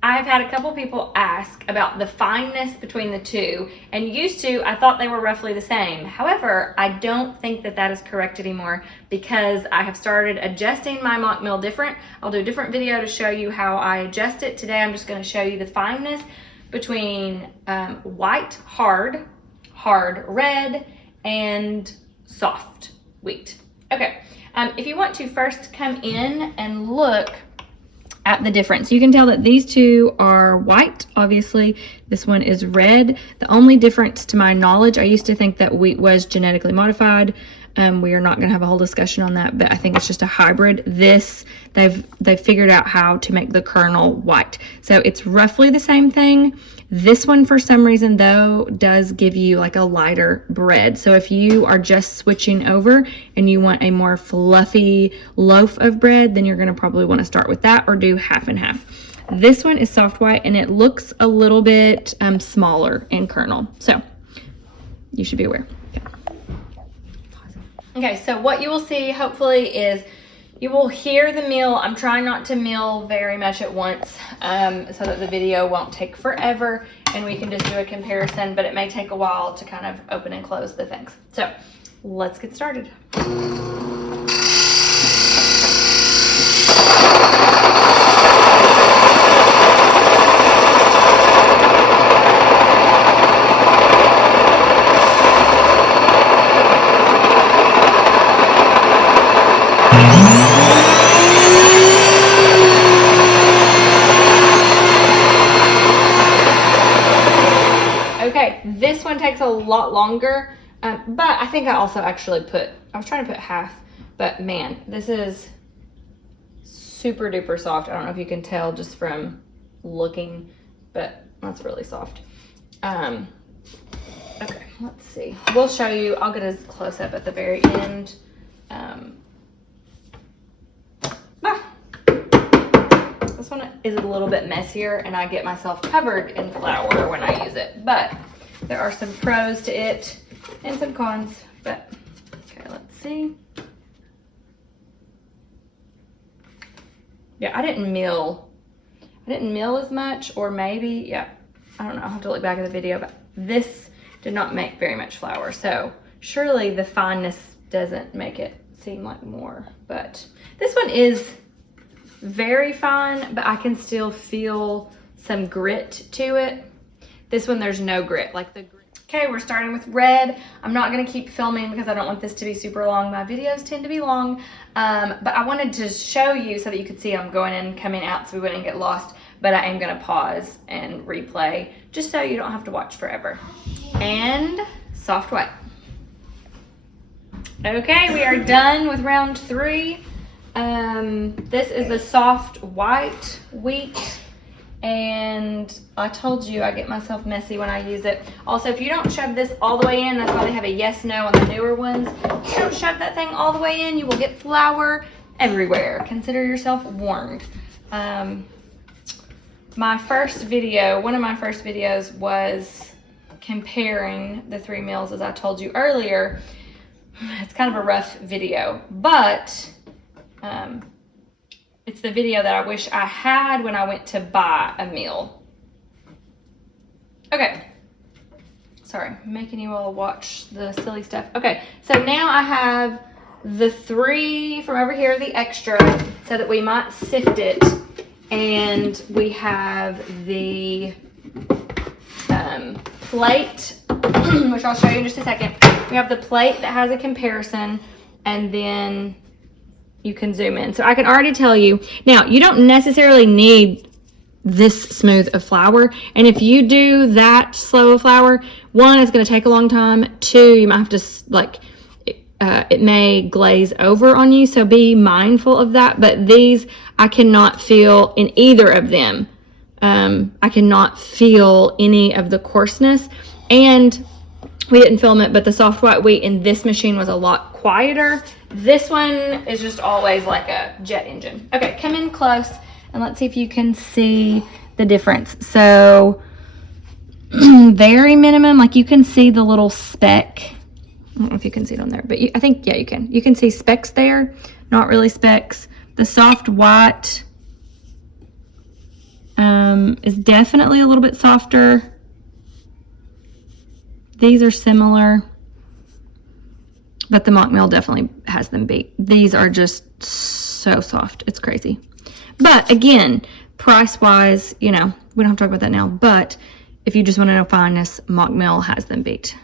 I've had a couple people ask about the fineness between the two, and used to, I thought they were roughly the same. However, I don't think that that is correct anymore because I have started adjusting my Mockmill different. I'll do a different video to show you how I adjust it. Today, I'm just going to show you the fineness between white, hard red, and soft wheat. Okay, if you want to first come in and look at the difference, you can tell that these two are white. Obviously, this one is red. The only difference, to my knowledge, I used to think that wheat was genetically modified. We are not going to have a whole discussion on that, but I think it's just a hybrid. This, they've figured out how to make the kernel white. So it's roughly the same thing. This one, for some reason, though, does give you like a lighter bread. So if you are just switching over and you want a more fluffy loaf of bread, then you're going to probably want to start with that or do half and half. This one is soft white and it looks a little bit smaller in kernel. So you should be aware. Okay, so what you will see, hopefully, is you will hear the mill. I'm trying not to mill very much at once so that the video won't take forever and we can just do a comparison, but it may take a while to kind of open and close the things. So let's get started. Okay, this one takes a lot longer, but I think I also actually I was trying to put half, but man, this is super duper soft. I don't know if you can tell just from looking, but that's really soft. Okay, let's see. We'll show you, I'll get a close up at the very end. This one is a little bit messier and I get myself covered in flour when I use it, but there are some pros to it and some cons, but okay, let's see. Yeah, I didn't mill as much, or maybe, yeah, I don't know, I'll have to look back at the video, but this did not make very much flour, so surely the fineness doesn't make it seem like more, but this one is very fine, but I can still feel some grit to it. This one, there's no grit, like the grit. Okay, we're starting with red. I'm not gonna keep filming because I don't want this to be super long. My videos tend to be long, but I wanted to show you so that you could see I'm going in, coming out, so we wouldn't get lost, but I am gonna pause and replay just so you don't have to watch forever. And soft white. Okay, we are done with round 3. This is the soft white wheat, and I told you I get myself messy when I use it. Also, if you don't shove this all the way in, that's why they have a yes, no on the newer ones. If you don't shove that thing all the way in, you will get flour everywhere. Consider yourself warned. My first video, one of my first videos was comparing the 3 meals, as I told you earlier. It's kind of a rough video, but it's the video that I wish I had when I went to buy a meal. Okay, sorry, I'm making you all watch the silly stuff. Okay, so now I have the 3 from over here, the extra, so that we might sift it, and we have the plate, which I'll show you in just a second. We have the plate that has a comparison, and then you can zoom in. So I can already tell you, now you don't necessarily need this smooth of flour, and if you do that slow of flour, 1, it's going to take a long time, 2, you might have to like it may glaze over on you, so be mindful of that. But these, I cannot feel in either of them. I cannot feel any of the coarseness, and we didn't film it, but the soft white wheat in this machine was a lot quieter. This one is just always like a jet engine. Okay, come in close and let's see if you can see the difference. So very minimum, like you can see the little speck. I don't know if you can see it on there, but I think, yeah, you can. You can see specks there, not really specks. The soft white, is definitely a little bit softer. These are similar, but the Mockmill definitely has them beat. These are just so soft. It's crazy. But again, price-wise, you know, we don't have to talk about that now. But if you just want to know fineness, Mockmill has them beat.